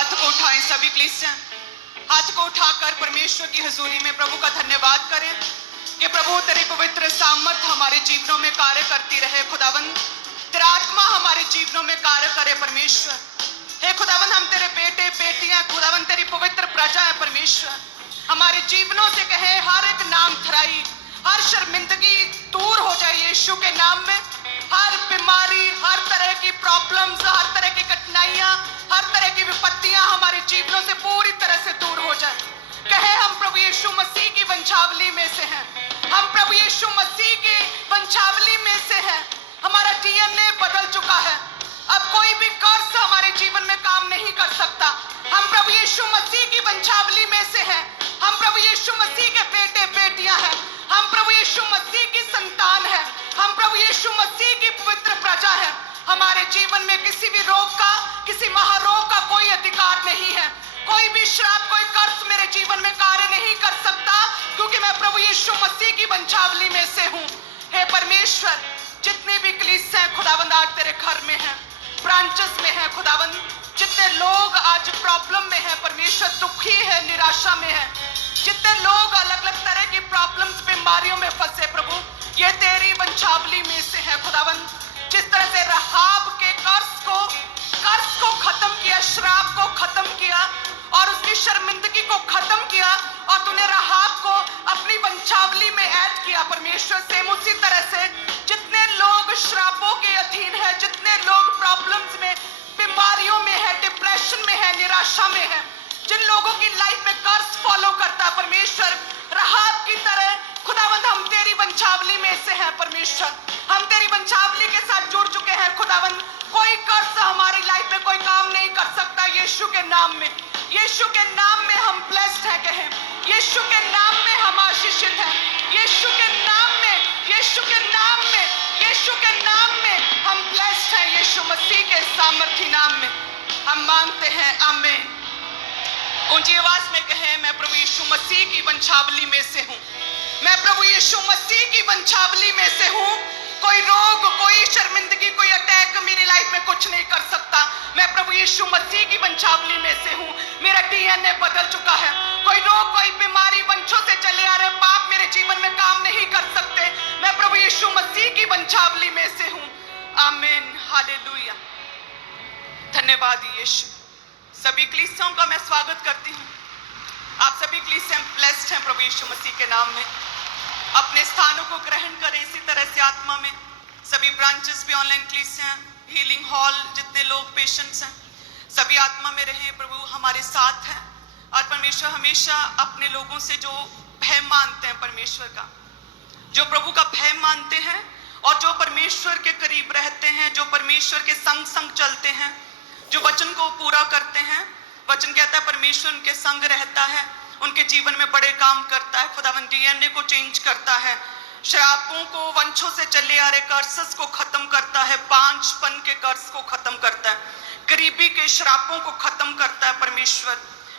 हाथ को उठाएं सभी कलीसिया, हाथ को उठाकर परमेश्वर की हजूरी में प्रभु का धन्यवाद करें कि प्रभु तेरी पवित्र सामर्थ हमारे जीवनों में कार्य करती रहे। खुदावन तेरा आत्मा हमारे जीवनों में कार्य करे परमेश्वर। हे खुदावन हम तेरे बेटे बेटियां, खुदावन तेरी पवित्र प्रजा है परमेश्वर। हमारे जीवनों से कहे हर एक नाम थराई, हर शर्मिंदगी दूर हो जाए यीशु के नाम में। हर बीमारी, हर तरह की प्रॉब्लम्स, हर तरह की कठिनाइयां, हर तरह की विपत्तियां हमारे जीवनों से पूरी तरह से दूर हो जाए। कहे हम प्रभु यीशु मसीह की वंशावली में से हैं, हम प्रभु यीशु मसीह की वंशावली में से हैं। हमारा डीएनए बदल चुका है, अब कोई भी कर्ज हमारे जीवन में काम नहीं कर सकता। हम प्रभु यीशु मसीह की वंशावली में से हैं, हम प्रभु यीशु मसीह के बेटे बेटियां हैं, हम प्रभु यीशु मसीह की संतान है, हम प्रभु यीशु मसीह की पवित्र प्रजा है। हमारे जीवन में किसी भी रोग का, किसी महारोग का कोई अधिकार नहीं है। कोई भी श्राप, कोई कर्ज मेरे जीवन में कार्य नहीं कर सकता, क्योंकि मैं प्रभु यीशु मसीह की वंशावली में से हूँ। हे परमेश्वर, जितने भी कलीसिया खुदावंद आज तेरे घर में हैं, ब्रांचेस में हैं खुदावंद, जितने लोग आज प्रॉब्लम में हैं परमेश्वर, दुखी है, निराशा में है, जितने लोग अलग अलग तरह की प्रॉब्लम्स, बीमारियों में फंसे प्रभु, ये तेरी वंशावली में से है खुदावंद। जिस तरह से रहाब के कर्ज को खत्म किया, श्राप को खत्म किया और उसकी शर्मिंदगी को खत्म किया, और तूने रहाब को अपनी वंशावली में ऐड किया परमेश्वर। से उसी तरह से जितने लोग श्रापों के अधीन है, जितने लोग प्रॉब्लम्स में, बीमारियों में है, डिप्रेशन में है, निराशा में है, जिन लोगों की लाइफ में कर्ज फॉलो करता है परमेश्वर, रहाब की तरह खुदावंद हम तेरी वंशावली में से हैं परमेश्वर। हम तेरी वंशावली के साथ जुड़ चुके हैं खुदावंद। कोई कर्ज हमारी लाइफ में कोई काम नहीं कर सकता यीशु के नाम में। यीशु के नाम में हम ब्लेस्ड हैं, कहें यीशु के नाम में हम आशीषित हैं, यीशु के नाम में, यीशु के नाम में, यीशु के नाम में हम ब्लेस्ड हैं। यीशु मसीह के सामर्थी नाम में हम मांगते हैं, आमीन। ऊंची आवाज में कहें, मैं प्रभु यीशु मसीह की वंशावली में से हूँ, मैं प्रभु यीशु मसीह की वंशावली में से हूँ। कोई रोग, कोई शर्मिंदगी, कोई अटैक मेरी लाइफ में कुछ नहीं कर सकता। मैं प्रभु यीशु मसीह की वंशावली में से हूँ। मेरा डीएनए बदल चुका है। कोई रोग, कोई बीमारी वंशों से चले आ रहे पाप मेरे जीवन में काम नहीं कर सकते। मैं प्रभु यीशु मसीह की वंशावली में से हूँ। आमीन, हालेलुया। धन्यवाद यीशु। सभी कलीसियाओं का मैं स्वागत करती हूँ। आप सभी कलीसिया ब्लेस्ड हैं प्रभु यीशु मसीह के नाम में। अपने स्थानों को ग्रहण करें इसी तरह से आत्मा में। सभी ब्रांचेस भी, ऑनलाइन कलीसिया, हीलिंग हॉल, जितने लोग पेशेंट्स हैं, सभी आत्मा में रहें। प्रभु हमारे साथ है और परमेश्वर हमेशा अपने लोगों से जो भय मानते हैं परमेश्वर का, जो प्रभु का भय मानते हैं और जो परमेश्वर के करीब रहते हैं, जो परमेश्वर के संग संग चलते हैं, जो वचन को पूरा करते हैं। वचन कहता है परमेश्वर उनके संग रहता है, उनके जीवन में बड़े काम करता है। खुदावंद डीएनए को चेंज करता है, श्रापों को, वंशों से चले आ रहे कर्सेस को खत्म करता है, बांझपन के कर्ज को खत्म करता है, गरीबी के श्रापों को खत्म करता है परमेश्वर।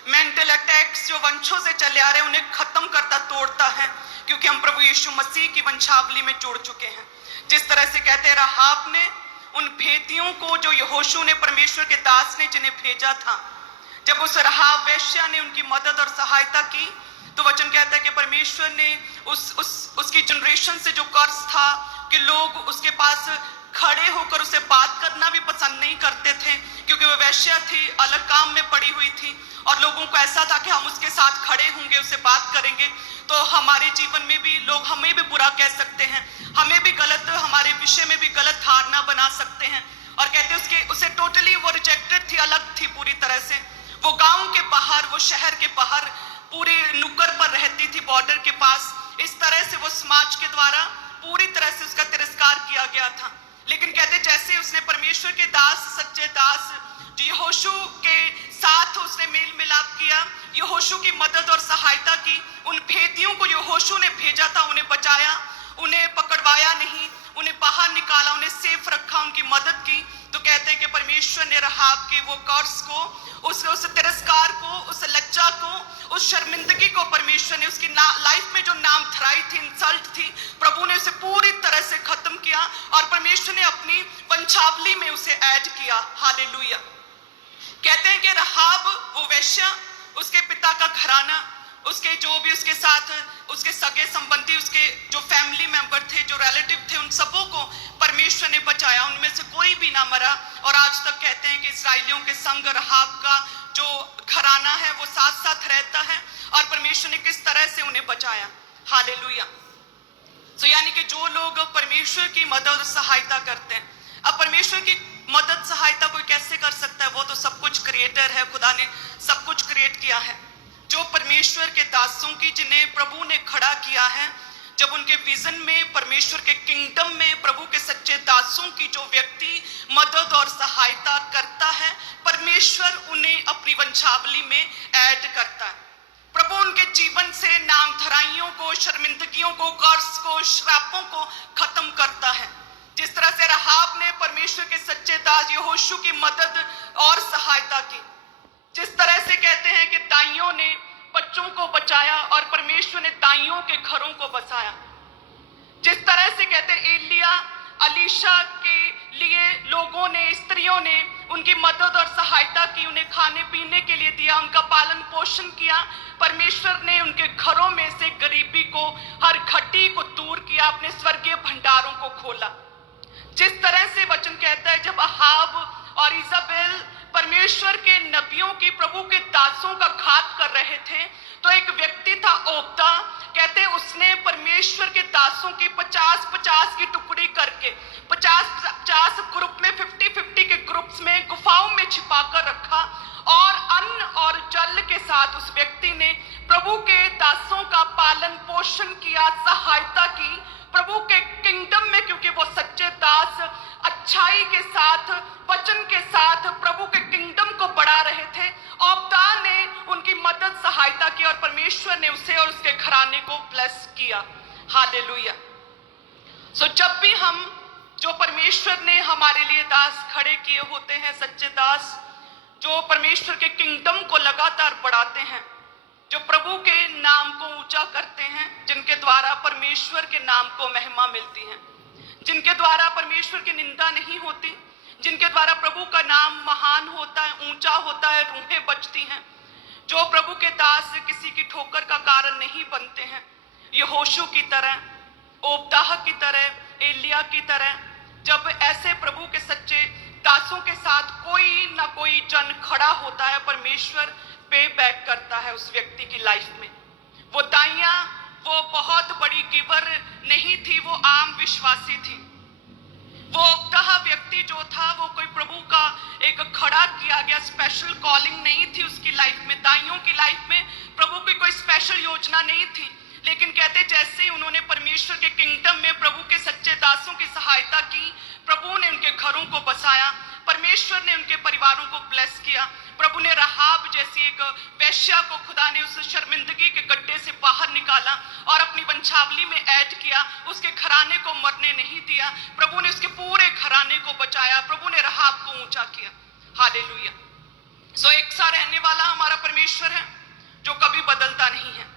मेंटल अटैक्स जो वंशों से चले आ रहे हैं उन्हें खत्म करता, तोड़ता है, क्योंकि हम प्रभु यीशु मसीह की वंशावली में जुड़ चुके हैं। जिस तरह से कहते हैं राहाब ने उन भेदियों को, जो यहोशू ने, परमेश्वर के दास ने जिन्हें भेजा था, जब उस राहाब वेश्या ने उनकी मदद और सहायता की, तो वचन कहता है कि परमेश्वर ने उसकी जनरेशन से जो कर्ज था कि लोग उसके पास खड़े होकर उसे बात करना भी पसंद नहीं करते थे, क्योंकि वो वेश्या थी, अलग काम में पड़ी हुई थी, और लोगों को ऐसा था कि हम उसके साथ खड़े होंगे, उससे बात करेंगे तो हमारे जीवन में भी लोग हमें भी बुरा कह सकते हैं, हमें भी गलत, हमारे विषय में भी गलत धारणा बना सकते हैं। और कहते उसे टोटली वो रिजेक्टेड थी, अलग थी पूरी तरह से। वो गांव के बाहर, वो शहर के बाहर पूरे नुक्कड़ पर रहती थी, बॉर्डर के पास। इस तरह से वो समाज के द्वारा पूरी तरह से उसका तिरस्कार किया गया था। लेकिन कहते जैसे उसने परमेश्वर के दास, सच्चे दास यहोशू के साथ उसने मेल मिलाप किया, यहोशू की मदद और सहायता की, उन भेदियों को यहोशू ने भेजा था, उन्हें बचाया, उन्हें पकड़वाया नहीं, उन्हें बाहर निकाला, उन्हें सेफ रखा, उनकी मदद की। तो कहते हैं कि परमेश्वर ने राहाब के वो कर्ज को, उस तिरस्कार को, उस लज्जा को, उस शर्मिंदगी को परमेश्वर ने, उसकी लाइफ में जो नाम थराई थी, इंसल्ट थी, प्रभु ने उसे पूरी तरह से खत्म किया और परमेश्वर ने अपनी वंशावली में उसे ऐड किया। हालेलुया। कहते हैं कि रहाब वो वेश्या, उसके पिता का घराना, उसके जो भी उसके साथ उसके सगे संबंधी, उसके जो फैमिली मेंबर थे, जो रिलेटिव थे, उन सबों को परमेश्वर ने बचाया, उनमें से कोई भी ना मरा। और आज तक कहते हैं कि इस्राएलियों के संग रहाब का जो घराना है वो साथ साथ रहता है और परमेश्वर ने किस तरह से उन्हें बचाया। हालेलुया। तो यानी कि जो लोग परमेश्वर की मदद और सहायता करते हैं, अब परमेश्वर की मदद सहायता कोई कैसे कर सकता है? वो तो सब कुछ क्रिएटर है, खुदा ने सब कुछ क्रिएट किया है। जो परमेश्वर के दासों की, जिन्हें प्रभु ने खड़ा किया है, जब उनके विजन में, परमेश्वर के किंगडम में प्रभु के सच्चे दासों की जो व्यक्ति मदद और सहायता करता है, परमेश्वर उन्हें अपनी वंशावली में ऐड करता है। प्रभु उनके जीवन से नामधराइयों को, शर्मिंदगियों को, कर्ज को, श्रापों को खत्म करता है। जिस तरह से रहाब ने परमेश्वर के सच्चे दास यहोशू की मदद और सहायता की, जिस तरह से कहते हैं कि दाइयों ने बच्चों को बचाया और परमेश्वर ने दाइयों के घरों को बचाया, जिस तरह से कहते हैं एलिया, अलीशा के लिए लोगों ने, स्त्रियों ने उनकी मदद और सहायता की, उन्हें खाने पीने के लिए दिया, उनका पालन पोषण किया। परमेश्वर ने उनके घरों में से गरीबी को, हर घटी को दूर किया, अपने स्वर्गीय भंडारों को खोला। जिस तरह से वचन कहता है, जब अहाब और इजाबेल परमेश्वर के नबियों की, प्रभु के दासों का घात कर रहे थे, तो एक व्यक्ति था ओब्दा, कहते उसने परमेश्वर के दासों की 50-50 की टुकड़ी करके 50-50 ग्रुप में, 50-50 के ग्रुप्स में गुफाओं में छिपा कर रखा और अन्न और जल के साथ उस व्यक्ति ने प्रभु के दासों का पालन पोषण किया, सहायता की प्रभु के किंगडम में, क्योंकि वो सच्चे दास अच्छाई के साथ, वचन के साथ प्रभु के किंगडम को बढ़ा रहे थे। ओब्दा ने उनकी मदद सहायता की और परमेश्वर ने उसे और उसके घराने को ब्लेस किया। हालेलुया। सो जब भी हम, जो परमेश्वर ने हमारे लिए दास खड़े किए होते हैं, सच्चे दास जो परमेश्वर के किंगडम को लगातार बढ़ाते हैं, जो प्रभु के नाम को ऊंचा करते हैं, जिनके द्वारा परमेश्वर के नाम को महिमा मिलती है, जिनके द्वारा परमेश्वर की निंदा नहीं होती, जिनके द्वारा प्रभु का नाम महान होता है, ऊंचा होता है, रूहें बचती हैं, जो प्रभु के दास किसी की ठोकर का कारण नहीं बनते हैं, यहोशू की तरह, ओब्दाह की तरह, एलिया की तरह, जब ऐसे प्रभु के सच्चे दासों के साथ कोई ना कोई जन खड़ा होता है, परमेश्वर पे बैक करता है उस व्यक्ति की लाइफ में। वो दाइयां, वो बहुत बड़ी गिवर नहीं थी, वो आम विश्वासी थी। वो ओब्दाह व्यक्ति जो था, वो कोई प्रभु का एक खड़ा किया गया स्पेशल कॉलिंग नहीं थी उसकी लाइफ में। दाइयों की लाइफ में प्रभु की कोई स्पेशल योजना नहीं थी, लेकिन कहते जैसे ही उन्होंने परमेश्वर के किंगडम में प्रभु के सच्चे दासों की सहायता की, प्रभु ने उनके घरों को बसाया, परमेश्वर ने उनके परिवारों को ब्लेस किया। प्रभु ने रहाब जैसी एक वेश्या को, खुदा ने उस शर्मिंदगी के गड्ढे से बाहर निकाला और अपनी वंशावली में ऐड किया, उसके घराने को मरने नहीं दिया, प्रभु ने उसके पूरे घराने को बचाया, प्रभु ने रहाब को ऊंचा किया। हालेलुया। सो एक सा रहने वाला हमारा परमेश्वर है जो कभी बदलता नहीं है।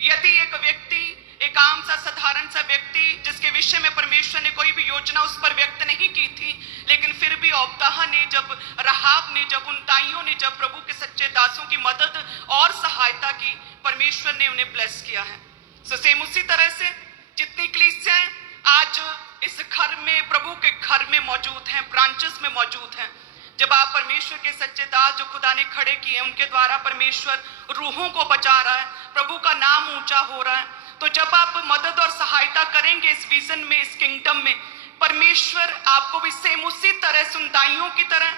यदि एक व्यक्ति, एक आम सा साधारण सा व्यक्ति, जिसके विषय में परमेश्वर ने कोई भी योजना उस पर व्यक्त नहीं की थी, लेकिन फिर भी ओब्दाह ने, जब रहाब ने, जब उन दाइयों ने, जब प्रभु के सच्चे दासों की मदद और सहायता की, परमेश्वर ने उन्हें ब्लेस किया है। सो सेम उसी तरह से जितनी कलीसियां आज इस घर में, प्रभु के घर में मौजूद हैं, ब्रांचेस में मौजूद हैं, जब आप परमेश्वर के सच्चे दास जो खुदा ने खड़े किए, उनके द्वारा परमेश्वर रूहों को बचा रहा है, प्रभु का नाम ऊंचा हो रहा है, तो जब आप मदद और सहायता करेंगे इस विजन में, इस किंगडम में, परमेश्वर आपको भी सेम उसी तरह, सुनदाइयों की तरह,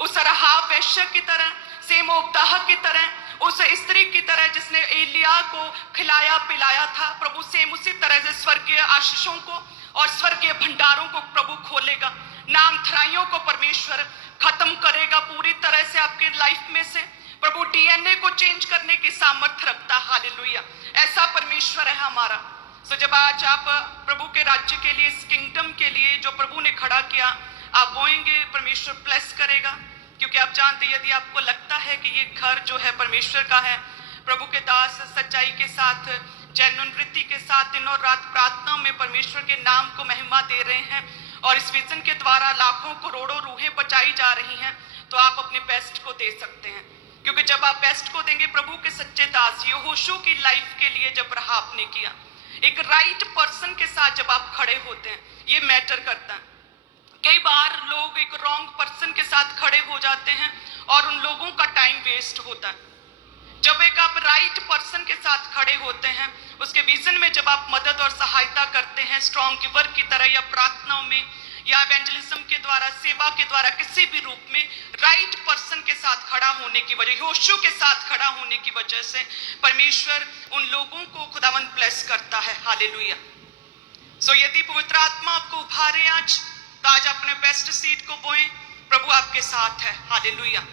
उस रहाब वेश्या की तरह, सेम ओब्दाह की तरह, उस स्त्री की तरह जिसने एलिया को खिलाया पिलाया था, प्रभु सेम उसी तरह से स्वर्गीय आशीषों को और स्वर्गीय भंडारों को प्रभु खोलेगा। नामधराइयों को परमेश्वर खत्म करेगा पूरी तरह से आपके लाइफ में से। प्रभु डीएनए को चेंज करने की सामर्थ्य रखता। हालेलुया। ऐसा परमेश्वर है हमारा। सो जब आज आप प्रभु के राज्य के लिए, इस किंगडम के लिए जो प्रभु ने खड़ा किया, आप बोएंगे, परमेश्वर ब्लेस करेगा। क्योंकि आप जानते, यदि आपको लगता है कि ये घर जो है परमेश्वर का है, प्रभु के दास सच्चाई के साथ जेन्युइन वृत्ति के साथ दिन और रात प्रार्थना में परमेश्वर के नाम को महिमा दे रहे हैं और इस विजन के द्वारा लाखों करोड़ों रूहें बचाई जा रही हैं, तो आप अपने बेस्ट को दे सकते हैं। क्योंकि जब आप बेस्ट को देंगे, प्रभु के सच्चे दास यहोशू की लाइफ के लिए जब रहा आपने किया, एक राइट पर्सन के साथ जब आप खड़े होते हैं, ये मैटर करता है। कई बार लोग एक रॉन्ग पर्सन के साथ खड़े हो जाते हैं और उन लोगों का टाइम वेस्ट होता है। जब एक आप राइट पर्सन के साथ खड़े होते हैं, उसके विजन में जब आप मदद और सहायता करते हैं, स्ट्रॉन्ग गिवर की तरह या प्रार्थनाओं में या इवेंजलिज्म के द्वारा, सेवा के द्वारा, किसी भी रूप में राइट पर्सन के साथ खड़ा होने की वजह, यहोशू के साथ खड़ा होने की वजह से परमेश्वर उन लोगों को खुदावंद ब्लेस करता है। हालेलुया। सो यदि पवित्र आत्मा आपको उभारे आज, तो आज अपने बेस्ट सीड को बोएं, प्रभु आपके साथ है। हालेलुया।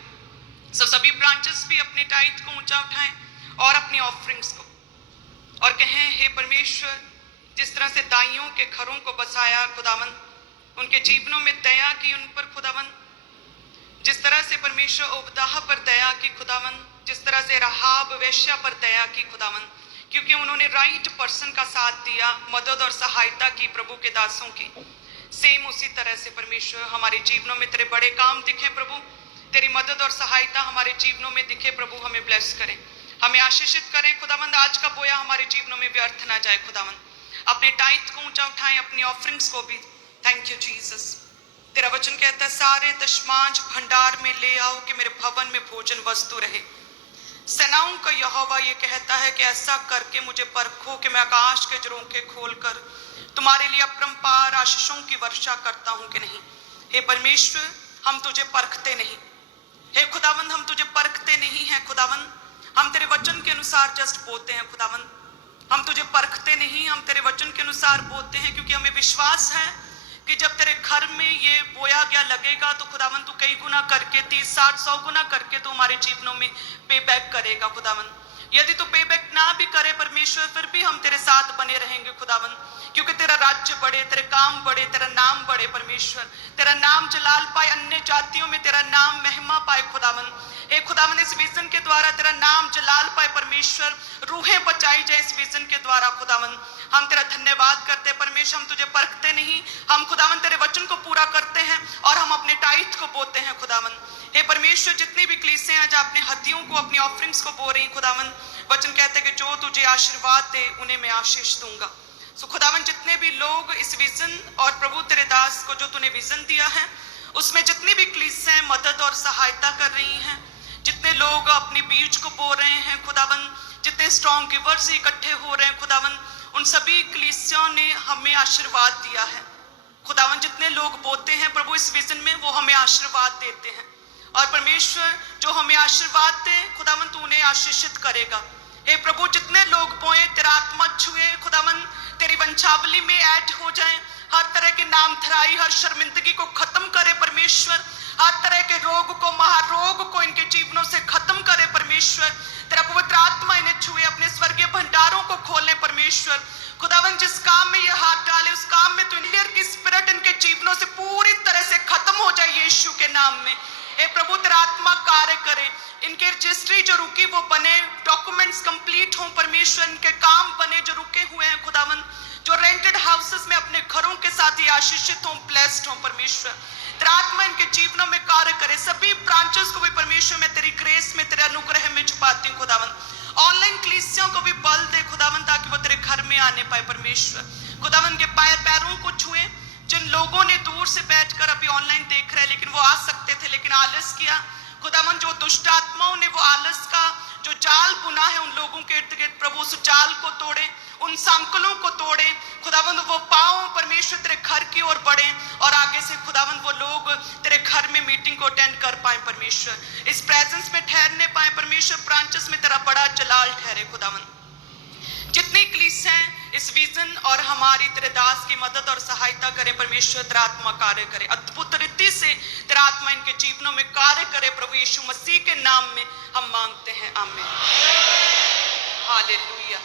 सभी ब्रांचेस भी अपने टाइट को ऊंचा उठाएं और अपनी ऑफरिंग्स को, और कहें, हे परमेश्वर, जिस तरह से दाइयों के घरों को बसाया खुदावंद, उनके जीवनों में दया की उन पर खुदावंद, जिस तरह से परमेश्वर ओबदाह पर दया की खुदावंद, जिस तरह से राहाब वेश्या पर दया की खुदावंद, क्योंकि उन्होंने राइट पर्सन का साथ दिया, मदद और सहायता की प्रभु के दासों की। सेम उसी तरह से परमेश्वर हमारे जीवनों में तेरे बड़े काम दिखे प्रभु, तेरी मदद और सहायता हमारे जीवनों में दिखे प्रभु। हमें ब्लेस करें, हमें आशीषित करें खुदावंद। आज का बोया हमारे जीवनों में व्यर्थ ना जाए खुदावंद। अपने टाइट को ऊंचा उठाएं, अपनी ऑफरिंग्स को भी। Thank you Jesus. तेरा वचन कहता है, सारे दशमांश भंडार में ले आओ कि मेरे भवन में भोजन वस्तु रहे। सेनाओं का यहोवा ये कहता है कि ऐसा करके मुझे परखो कि मैं आकाश के झरोखे खोलकर तुम्हारे लिए अपरंपार आशीषों की वर्षा करता हूं कि नहीं। हे परमेश्वर, हम तुझे परखते नहीं। हे खुदावंद, हम तुझे परखते नहीं हैं खुदावंद। हम तेरे वचन के अनुसार जस्ट बोते हैं खुदावंद। हम तुझे परखते नहीं, हम तेरे वचन के अनुसार बोते हैं, क्योंकि हमें विश्वास है कि जब तेरे घर में ये बोया गया लगेगा, तो खुदावंद तू कई गुना करके, 30, 60, 100 गुना करके तो हमारे जीवनों में पे बैक करेगा खुदावंद। यदि तू पे बैक ना भी करे परमेश्वर, फिर भी हम तेरे साथ बने रहेंगे खुदावंद, क्योंकि तेरा राज्य बढ़े, तेरे काम बढ़े, तेरा नाम बढ़े परमेश्वर। तेरा नाम जलाल पाए, अन्य जातियों में तेरा नाम महिमा पाए खुदावंद। हे खुदावंद, इस विजन के द्वारा तेरा नाम जलाल पाए परमेश्वर, रूहें बचाई जाए इस विजन के द्वारा खुदावंद। हम तेरा धन्यवाद करते हैं परमेश्वर। हम तुझे परखते नहीं, हम खुदावंद तेरे वचन को पूरा करते हैं और हम अपने टाइट को बोते हैं खुदावंद। हे परमेश्वर, जितनी भी कलीसियां आज अपने हथियों को, अपनी ऑफरिंग्स को बो रही खुदावंद, वचन कहते हैं कि जो तुझे आशीर्वाद दे उन्हें मैं आशीष दूंगा। सो खुदावंद, जितने भी लोग इस विजन और प्रभु तेरे दास को जो तूने विजन दिया है, उसमें जितनी भी कलीसियां मदद और सहायता कर रही हैं, जितने लोग अपने बीज को बो रहे हैं खुदावंद, जितने स्ट्रॉन्ग गिवर्स इकट्ठे हो रहे हैं खुदावंद, उन सभी कलीसियाओं ने हमें आशीर्वाद दिया है खुदावंद। जितने लोग बोते हैं प्रभु इस विजन में, वो हमें आशीर्वाद देते हैं। और परमेश्वर, जो हमें आशीर्वाद दे खुदावंद, तू उन्हें आशीषित करेगा। हे प्रभु, जितने लोग बोए, तेरा आत्मा छुए खुदावंद, तेरी वंशावली में ऐड हो जाए। हर तरह के नाम धराई, हर शर्मिंदगी को खत्म करे परमेश्वर। हर तरह के रोग को, महारोग को इनके जीवनों से खत्म करे परमेश्वर। तेरा पवित्र आत्मा इन्हें छुए, अपने स्वर्गीय भंडारों को खोले परमेश्वर। खुदावंद, जिस काम में ये हाथ डाले, उस काम में तो इंडियर की स्पिरिट इनके जीवनों से पूरी तरह से खत्म हो जाए यीशु के नाम में। हे प्रभु, तेरा आत्मा कार्य करे, इनके रजिस्ट्री जो रुकी वो बने, डॉक्यूमेंट्स कंप्लीट हों परमेश्वर, इनके काम बने जो रुके हुए हैं खुदावंद, जो रेंटेड हाउसेस में अपने घरों के साथ ही आशीषित हों, ब्लेस्ड हों परमेश्वर। तेरा आत्मा इनके जीवनों में कार्य करे। सभी ब्रांचेस को भी परमेश्वर मैं तेरी ग्रेस में, तेरे अनुग्रह में छुपाती हूँ खुदावंद। ऑनलाइन कलीसियाओं को भी बल दे खुदावंद, ताकि वो तेरे घर में आने पाए परमेश्वर। खुदावंद के पैरों को छुए। जिन लोगों ने दूर से बैठकर अभी ऑनलाइन देख रहे हैं, लेकिन वो आ सकते थे लेकिन आलस किया खुदावंद, जो दुष्ट आत्माओं ने वो आलस का जो जाल बुना है उन लोगों के इर्द गिर्द, प्रभु उस जाल को तोड़े, उन संकलों को तोड़े खुदावंद। वो पांव परमेश्वर तेरे घर की ओर बढ़े और आगे से खुदावंद वो लोग तेरे घर में मीटिंग को अटेंड कर पाए परमेश्वर, इस प्रेजेंस में ठहरने पाए परमेश्वर। ब्रांचेस में तेरा बड़ा जलाल ठहरे खुदावंद। जितनी कलीसियां इस विजन और हमारी तेरे दास की मदद और सहायता करे परमेश्वर, तेरा आत्मा कार्य करे, अद्भुत रीति से तेरा आत्मा इनके जीवनों में कार्य करे प्रभु यीशु मसीह के नाम में हम मांगते हैं, आमीन। Hallelujah,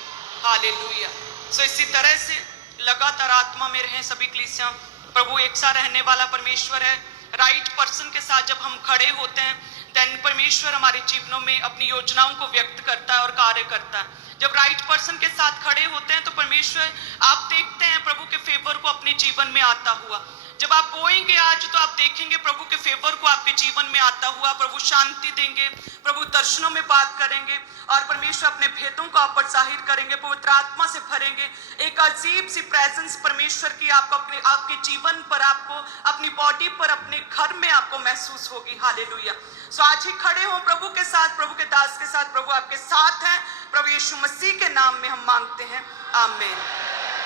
hallelujah. सो इसी तरह से लगातार आत्मा में रहें सभी कलीसियां। प्रभु एक सा रहने वाला परमेश्वर है। राइट पर्सन के साथ जब हम खड़े होते हैं, देन परमेश्वर हमारे जीवनों में अपनी योजनाओं को व्यक्त करता है और कार्य करता है। जब राइट पर्सन के साथ खड़े होते हैं तो परमेश्वर आप देखते हैं प्रभु के फेवर को अपने जीवन में आता हुआ। जब आप बोएंगे आज तो आप देखेंगे प्रभु के फेवर को आपके जीवन में आता हुआ। प्रभु शांति देंगे, प्रभु दर्शनों में बात करेंगे और परमेश्वर अपने भेदों को आप पर जाहिर करेंगे, पवित्र आत्मा से भरेंगे। एक अजीब सी प्रेजेंस परमेश्वर की आपको अपने आपके जीवन पर, आपको अपनी बॉडी पर, अपने घर में आपको महसूस होगी। हालेलुया। सो आज ही खड़े हो प्रभु के साथ, प्रभु के दास के साथ। प्रभु आपके साथ हैं। प्रभु यीशु मसीह के नाम में हम मांगते हैं, आमीन।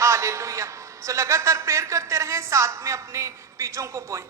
हालेलुया। सो लगातार प्रेयर करते रहें, साथ में अपने बीजों को बोएं।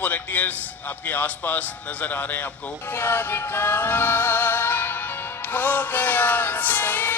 वॉलंटियर्स आपके आसपास नजर आ रहे हैं आपको? प्यार का हो गया से